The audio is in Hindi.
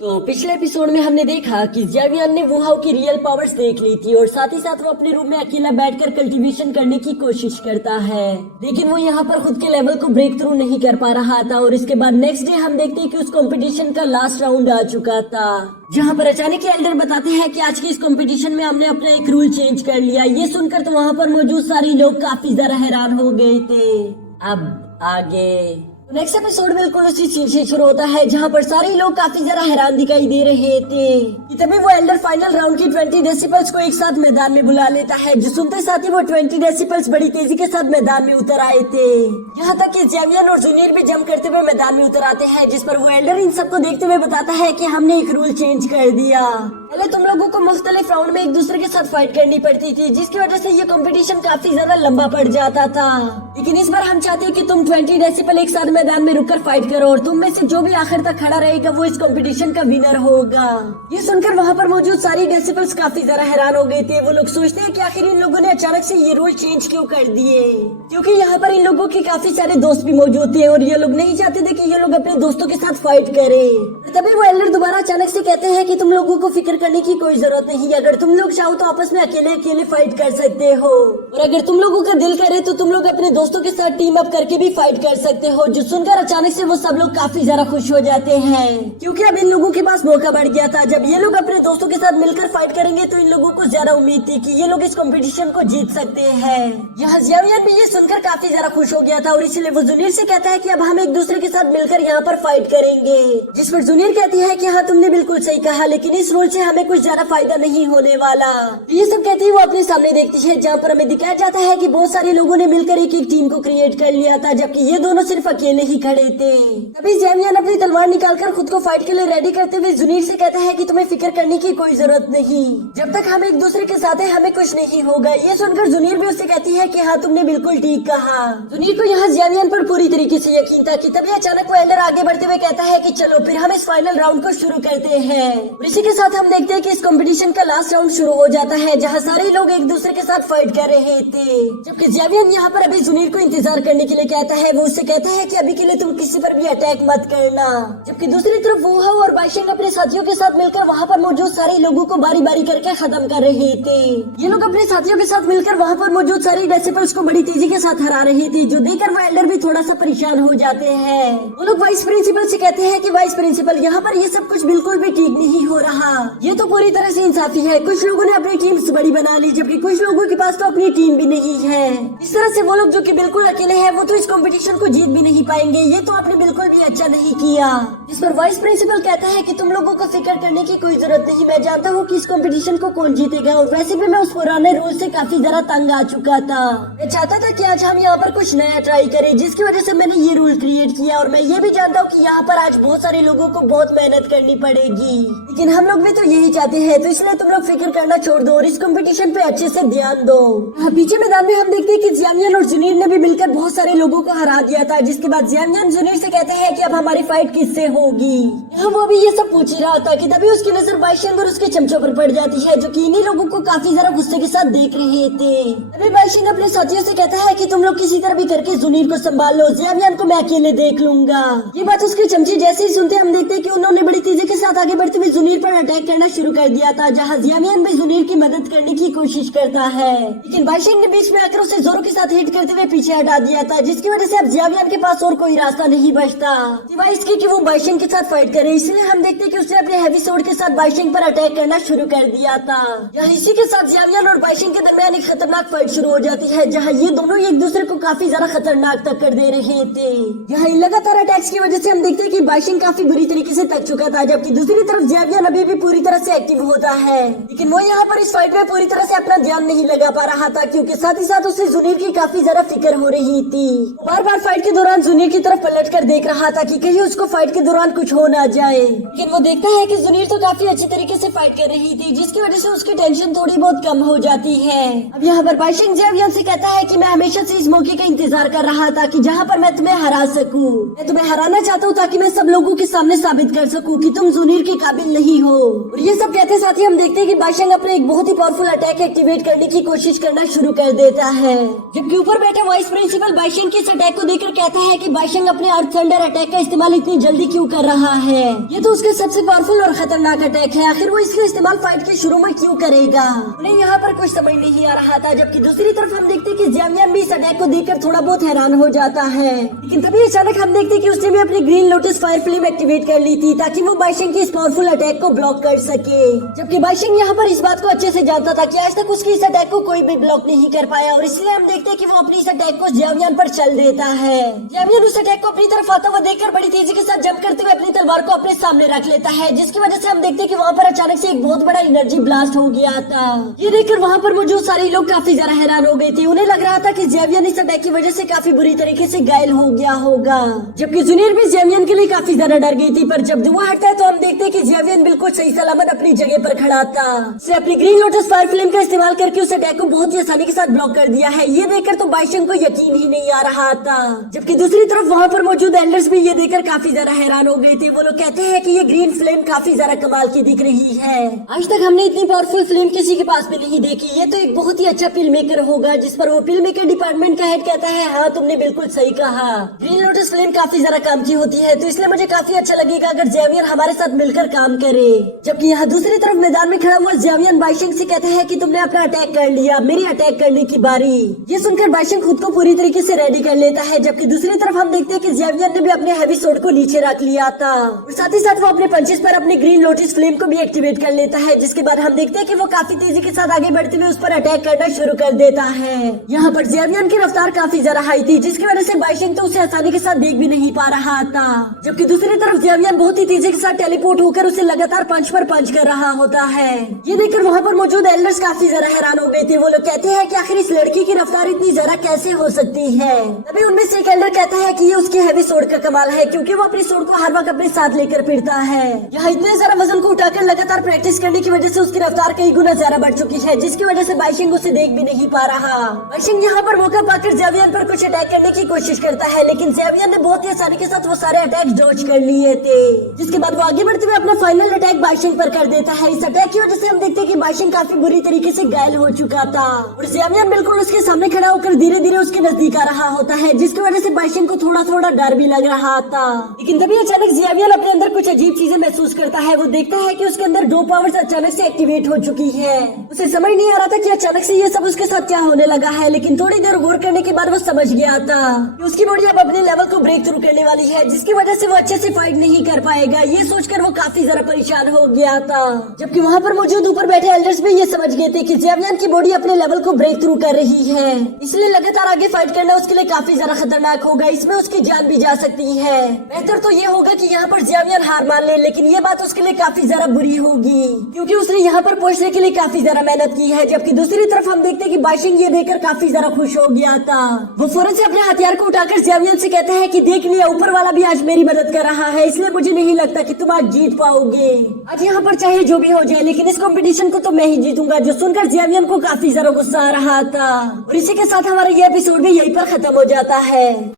तो पिछले एपिसोड में हमने देखा कि ज़ेवियर ने वुहाओ की रियल पावर्स देख ली थी और साथ ही साथ वो अपने रूम में अकेला बैठकर कल्टीवेशन करने की कोशिश करता है, लेकिन वो यहाँ पर खुद के लेवल को ब्रेक थ्रू नहीं कर पा रहा था। और इसके बाद नेक्स्ट डे हम देखते हैं कि उस कंपटीशन का लास्ट राउंड आ चुका था, जहाँ पर अचानक ही एल्डर बताते हैं कि आज के इस कंपटीशन में हमने अपना एक रूल चेंज कर लिया। ये सुनकर तो वहाँ पर मौजूद सारे लोग काफी ज्यादा हैरान हो गए थे। अब आगे नेक्स्ट एपिसोड बिल्कुल उसी सीन से शुरू होता है, जहाँ पर सारे लोग काफी ज्यादा हैरान दिखाई दे रहे थे कि तभी वो एल्डर फाइनल राउंड की 20 डेसिबल्स को एक साथ मैदान में बुला लेता है, जो सुनते साथ ही वो 20 डेसिबल्स बड़ी तेजी के साथ मैदान में उतर आए थे। यहाँ तक कि ज़ेवियर और जूनियर भी जंप करते हुए मैदान में उतर आते हैं, जिस पर वो एल्डर इन सबको देखते हुए बताता है कि हमने एक रूल चेंज कर दिया। पहले तुम लोगों को मुख्तलिफ राउंड में एक दूसरे के साथ फाइट करनी पड़ती थी, जिसकी वजह से ये कंपटीशन काफी ज्यादा लंबा पड़ जाता था, लेकिन इस बार हम चाहते हैं कि तुम 20 डेसिबल एक साथ मैदान में रुककर फाइट करो और तुम में से जो भी आखिर तक खड़ा रहेगा वो इस कंपटीशन का विनर होगा। ये सुनकर वहाँ पर मौजूद सारी डेसिबल्स काफी ज्यादा हैरान हो गए थे। वो लोग सोचते हैं कि आखिर इन लोगों ने अचानक से ये रूल चेंज क्यों कर दिए, क्योंकि यहाँ पर इन लोगों के काफी सारे दोस्त भी मौजूद थे और ये लोग नहीं चाहते थे कि ये लोग अपने दोस्तों के साथ फाइट करे। तभी वो एल्डर दोबारा अचानक से कहते हैं कि तुम लोगों को फिक्र करने की कोई जरूरत नहीं, अगर तुम लोग चाहो तो आपस में अकेले अकेले फाइट कर सकते हो, और अगर तुम लोगों का दिल करे तो तुम लोग अपने दोस्तों के साथ टीम अप करके भी फाइट कर सकते हो। जो सुनकर अचानक से वो सब लोग काफी ज्यादा खुश हो जाते हैं, क्योंकि अब इन लोगों के पास मौका बढ़ गया था। जब ये लोग अपने दोस्तों के साथ मिलकर फाइट करेंगे तो इन लोगों को ज्यादा उम्मीद थी कि ये लोग इस कंपटीशन को जीत सकते हैं। यहाँ ज़ेवियर भी ये सुनकर काफी ज्यादा खुश हो गया था और इसलिए वो जूनियर से कहता है कि अब हम एक दूसरे के साथ मिलकर यहाँ पर फाइट करेंगे, जिस पर जूनियर कहती है कि हाँ तुमने बिल्कुल सही कहा, लेकिन इस रूल से हमें कुछ ज्यादा फायदा नहीं होने वाला। ये सब कहती है वो अपने सामने देखती है, जहाँ पर हमें दिखाया जाता है कि बहुत सारे लोगों ने मिलकर एक टीम को क्रिएट कर लिया था, जबकि ये दोनों सिर्फ अकेले ही खड़े थे। तभी ज़ेवियर अपनी तलवार निकालकर खुद को फाइट के लिए रेडी करते हुए जूनियर से कहता है कि तुम्हें फिक्र करने की कोई जरूरत नहीं, जब तक हम एक दूसरे के साथ हैं हमें कुछ नहीं होगा। ये सुनकर जूनियर भी उससे कहती है कि हाँ तुमने बिल्कुल ठीक कहा। जूनियर को यहाँ ज़ेवियर पर पूरी तरीके से यकीन था कि तभी अचानक वो एल्डर आगे बढ़ते हुए कहता है कि चलो फिर हम इस फाइनल राउंड को शुरू करते हैं। इसी के साथ हम देखते हैं कि इस कंपटीशन का लास्ट राउंड शुरू हो जाता है, जहाँ सारे लोग एक दूसरे के साथ फाइट कर रहे थे, जबकि ज़ेवियर यहाँ पर अभी जूनियर को इंतजार करने के लिए कहता है। वो उससे कहता है कि अभी के लिए तुम किसी पर भी अटैक मत करना, जबकि दूसरी तरफ वुहाओ और बाइशेंग अपने साथियों के साथ मिलकर वहाँ पर मौजूद सारे लोगों को बारी बारी करके खत्म कर रहे थे। ये लोग अपने साथियों के साथ मिलकर वहाँ पर मौजूद सारी डेसिबल्स को बड़ी तेजी के साथ हरा रहे थे, जो देखकर वो एल्डर भी थोड़ा सा परेशान हो जाते हैं। वो लोग वाइस प्रिंसिपल से कहते हैं कि वाइस प्रिंसिपल यहाँ पर ये सब कुछ बिल्कुल भी ठीक नहीं हो रहा, ये तो पूरी तरह से इंसाफी है। कुछ लोगों ने अपनी टीम्स बड़ी बना ली, जबकि कुछ लोगों के पास तो अपनी टीम भी नहीं है। इस तरह से वो लोग जो कि बिल्कुल अकेले हैं वो तो इस कंपटीशन को जीत भी नहीं पाएंगे, ये तो आपने बिल्कुल भी अच्छा नहीं किया। इस पर वाइस प्रिंसिपल कहता है कि तुम लोगों को फिक्र करने की कोई जरूरत नहीं, मैं जानता हूँ कि इस कंपटीशन को कौन जीतेगा, और वैसे भी मैं उस पुराने रूल से काफी ज्यादा तंग आ चुका था। मैं चाहता था कि आज हम यहाँ पर कुछ नया ट्राई करें, जिसकी वजह से मैंने ये रूल क्रिएट किया, और मैं ये भी जानता हूँ कि यहाँ पर आज बहुत सारे लोगों को बहुत मेहनत करनी पड़ेगी, लेकिन हम लोग भी तो यही चाहते हैं, तो इसलिए तुम लोग फिक्र करना छोड़ दो और इस कंपटीशन पे अच्छे से ध्यान दो। पीछे मैदान में हम देखते हैं कि ज़ेवियर और जूनियर ने भी मिलकर बहुत सारे लोगों को हरा दिया था, जिसके बाद ज़ेवियर जूनियर से कहता है कि अब हमारी फाइट किससे होगी। यहाँ वो भी ये सब पूछ ही रहा था कि तभी उसकी नजर बाइशेंग और उसके चमचों पर पड़ जाती है, जो कि इन्हीं लोगों को काफी ज्यादा गुस्से के साथ देख रहे थे। तभी बाइशेंग अपने साथियों से कहता है कि तुम लोग किसी तरह भी करके जूनियर को संभाल लो, ज़ेवियर को मैं अकेले देख लूंगा। ये बात उसके चमचे जैसे ही सुनते हम देखते हैं कि उन्होंने बड़ी तेजी के साथ आगे बढ़ते हुए जूनियर पर अटैक करना शुरू कर दिया था, जहाँ ज़ेवियर भी जूनियर की मदद करने की कोशिश करता है, लेकिन बाइशेंग ने बीच में आकर उसे जोरों के साथ हिट करते हुए पीछे हटा दिया था, जिसकी वजह से अब ज़ेवियर के पास और कोई रास्ता नहीं बचता सिवाय इसके कि वो बाइशेंग के साथ फाइट करे। इसलिए हम देखते हैं कि उसने अपने हैवी सोर्ड के साथ बाइशेंग पर अटैक करना शुरू कर दिया था। यहाँ इसी के साथ ज़ेवियर और बाइशेंग के दरमियान एक खतरनाक फाइट शुरू हो जाती है, जहाँ ये दोनों एक दूसरे को काफी ज्यादा खतरनाक तक कर दे रहे थे। यहाँ लगातार अटैक्स की वजह से हम देखते हैं कि बाइशेंग काफी बुरी तरीके से थक चुका था, जबकि दूसरी तरफ ज़ेवियर अभी भी पूरी तरह से एक्टिव होता है, लेकिन वो यहाँ पर इस फाइट में पूरी तरह से अपना ध्यान नहीं लगा पा रहा था, क्योंकि साथ ही साथ उसे जूनियर की काफी ज्यादा फिक्र हो रही थी। बार बार फाइट के दौरान जूनियर की तरफ पलट कर देख रहा था कि कहीं उसको फाइट के दौरान कुछ हो ना जाए, लेकिन वो देखता है कि जूनियर तो काफी अच्छी तरीके से फाइट कर रही थी, जिसकी वजह से उसकी टेंशन थोड़ी बहुत कम हो जाती है। अब यहाँ पर बाइशेंग ज़ेवियर से कहता है कि मैं हमेशा से इस मौके का इंतजार कर रहा था कि जहाँ पर मैं तुम्हें हरा सकूं। मैं तुम्हें हराना चाहता हूँ ताकि मैं सब लोगों के सामने साबित कर सकूं कि तुम मुनीर के काबिल नहीं हो। और ये सब कहते साथ ही हम देखते हैं कि बाइशंग अपने एक बहुत ही पावरफुल अटैक एक्टिवेट करने की कोशिश करना शुरू कर देता है, जबकि ऊपर बैठे वाइस प्रिंसिपल बाइशंग के इस अटैक को देखकर कहता है कि बाइशंग अपने अर्थ थंडर अटैक का इस्तेमाल इतनी जल्दी क्यों कर रहा है। ये तो उसका सबसे पावरफुल और खतरनाक अटैक है, आखिर वो इसका इस्तेमाल फाइट के शुरू में क्यों करेगा। उन्हें यहाँ पर कुछ समझ नहीं आ रहा था, जबकि दूसरी तरफ हम देखते कि ज़्यावियन भी इस अटैक को देखकर थोड़ा बहुत हैरान हो जाता है। लेकिन तभी अचानक हम देखते कि उसने भी अपनी green lotus fire flame activate कर ली थी ताकि वो बाइशंग की इस पावरफुल अटैक को ब्लॉक कर सके। जबकि बाइशंग यहाँ पर इस बात को अच्छे से जानता था कि आज तक उसकी इस अटैक को कोई भी ब्लॉक नहीं कर पाया, और इसलिए हम देखते हैं कि वो अपनी इस अटैक को ज़्यावियन पर चल देता है। ज़्यावियन उस अटैक को अपनी तरफ आता हुआ देखकर बड़ी तेजी के साथ जंप करते हुए अपनी तलवार को अपने सामने रख लेता है, जिसकी वजह से हम देखते हैं कि वहाँ पर अचानक से एक बहुत बड़ा एनर्जी ब्लास्ट हो गया था। ये देखकर वहाँ पर मौजूद सारे लोग काफी ज्यादा हैरान हो गए थे। उन्हें लग रहा था कि ज़्यावियन इस अटैक की वजह से काफी बुरी तरीके से घायल हो गया होगा, जबकि जुनीर भी ज़्यावियन के लिए काफी ज्यादा डर गई थी। पर जब धुआं हटता है तो हम देखते हैं कि ज़्यावियन बिल्कुल सही सलामत अपनी जगह पर खड़ा था। उसने अपनी ग्रीन लोटस फायर फ्लेम का इस्तेमाल करके उस अटैक को बहुत ही आसानी के साथ ब्लॉक कर दिया है। ये देखकर तो बाइशंग को यकीन ही नहीं आ रहा था, जबकि दूसरी तरफ वहाँ पर मौजूद एल्डर्स भी ये देखकर काफी ज्यादा हैरान हो गए थे। वो लोग कहते हैं कि ये ग्रीन फ्लेम काफी ज्यादा कमाल की दिख रही है, आज तक हमने इतनी पावरफुल फ्लेम किसी के पास भी नहीं देखी। ये तो एक बहुत ही अच्छा पिल मेकर होगा। जिस पर वो पिल मेकर डिपार्टमेंट का हेड कहता है, हाँ तुमने बिल्कुल सही कहा, ग्रीन लोटस फ्लेम काफी ज्यादा काम की होती है, तो इसलिए मुझे काफी अच्छा लगेगा अगर ज़्यावियन हमारे साथ मिलकर काम करे। जबकि यहाँ दूसरी तरफ मैदान में खड़ा हुआ ज़्यावियन बाइशंग से कहता है कि तुमने अपना अटैक कर लिया, मेरी अटैक करने की बारी। ये सुनकर बाइशंग खुद को पूरी तरीके से रेडी कर लेता है, जबकि दूसरी तरफ हम देखते हैं कि ज़्यावियन ने भी अपने हैवी सोर्ड को नीचे रख लिया था, और साथ ही साथ वो अपने पंचेस पर अपने ग्रीन लोटस फ्लेम को भी एक्टिवेट कर लेता है, जिसके बाद हम देखते हैं कि वो काफी तेजी के साथ आगे बढ़ते हुए उस पर अटैक करना शुरू कर देता है। यहाँ पर ज़्यावियन की रफ्तार काफी ज्यादा हाई थी, जिसकी वजह से बाइशंग तो उसे आसानी के साथ देख भी नहीं पा रहा था, जबकि दूसरी तरफ ज़्यावियन बहुत ही तेजी के साथ टेलीपोर्ट होकर उसे लगातार पंच पर पंच कर रहा होता है। ये देखकर वहाँ पर मौजूद एल्डर्स काफी ज्यादा हैरान हो गए थे। वो लोग कहते हैं कि आखिर इस लड़की की रफ्तार इतनी ज्यादा कैसे हो सकती है। तभी उनमें से एक एल्डर कहता है कि ये उसके हैवी सोर्ड का कमाल है, क्योंकि वो अपनी सोर्ड को हर वक्त अपने साथ लेकर फिरता है। यहाँ इतने ज्यादा वजन को उठाकर लगातार प्रैक्टिस करने की वजह से उसकी रफ्तार कई गुना ज्यादा बढ़ चुकी है, जिसकी वजह से बाइशंग उसे देख भी नहीं पा रहा। बाइशंग यहाँ पर मौका पाकर ज़्यावियन पर कुछ अटैक करने की कोशिश करता है, लेकिन ज़्यावियन ने बहुत ही आसानी के साथ वो सारे अटैक डॉज कर लिए थे, जिसके बाद वो आगे बढ़ते हुए अपना फाइनल अटैक बाइशंग पर कर देता है। इस अटैक की वजह से हम देखते हैं कि बाइशंग काफी बुरी तरीके से घायल हो चुका था, और ज़्यावियन बिल्कुल उसके सामने खड़ा होकर धीरे धीरे उसके नजदीक आ रहा होता है, जिसकी वजह से बाइशंग को थोड़ा थोड़ा डर भी लग रहा था। लेकिन तभी अचानक ज़्यावियन अपने अंदर कुछ अजीब चीजें महसूस करता है। वो देखता है कि उसके अंदर दो पावर्स अचानक से एक्टिवेट हो चुकी है। उसे समझ नहीं आ रहा था कि अचानक से ये सब उसके साथ क्या होने लगा है, लेकिन थोड़ी देर गौर करने के बाद वो समझ गया था कि उसकी बॉडी अब अपने लेवल को ब्रेक थ्रू करने वाली है, जिसकी वजह से वो अच्छे से फाइट नहीं कर पाएगा। ये सोचकर वो काफी ज्यादा परेशान हो गया था, जबकि वहाँ पर मौजूद ऊपर बैठे एल्डर्स भी ये समझ गए थे कि ज़्यावियन की बॉडी अपने लेवल को ब्रेक थ्रू कर रही है, इसलिए लगातार आगे फाइट करना उसके लिए काफी ज्यादा खतरनाक होगा। इसमें उसकी जान भी जा सकती है। बेहतर तो ये होगा कि यहाँ पर ज़्यावियन हार मान ले, लेकिन ये बात उसके लिए काफी ज्यादा बुरी होगी, क्योंकि उसने यहाँ पर पहुँचने के लिए काफी ज्यादा मेहनत की है। जबकि दूसरी तरफ हम देखते हैं कि बाइशंग ये देखकर काफी ज्यादा खुश हो गया था। वो फौरन से अपने हथियार को उठाकर ज़्यावियन से कहता है कि देख लिया, ऊपर वाला भी आज मेरी मदद कर रहा है, इसलिए मुझे नहीं लगता कि तुम आज जीत पाओगे। आज यहाँ पर चाहे जो भी हो जाए, लेकिन इस कंपटीशन को तो मैं ही जीतूंगा। जो सुनकर ज़्यावियन को काफी ज्यादा गुस्सा आ रहा था, और इसी के साथ हमारा ये एपिसोड भी यहीं पर खत्म हो जाता है।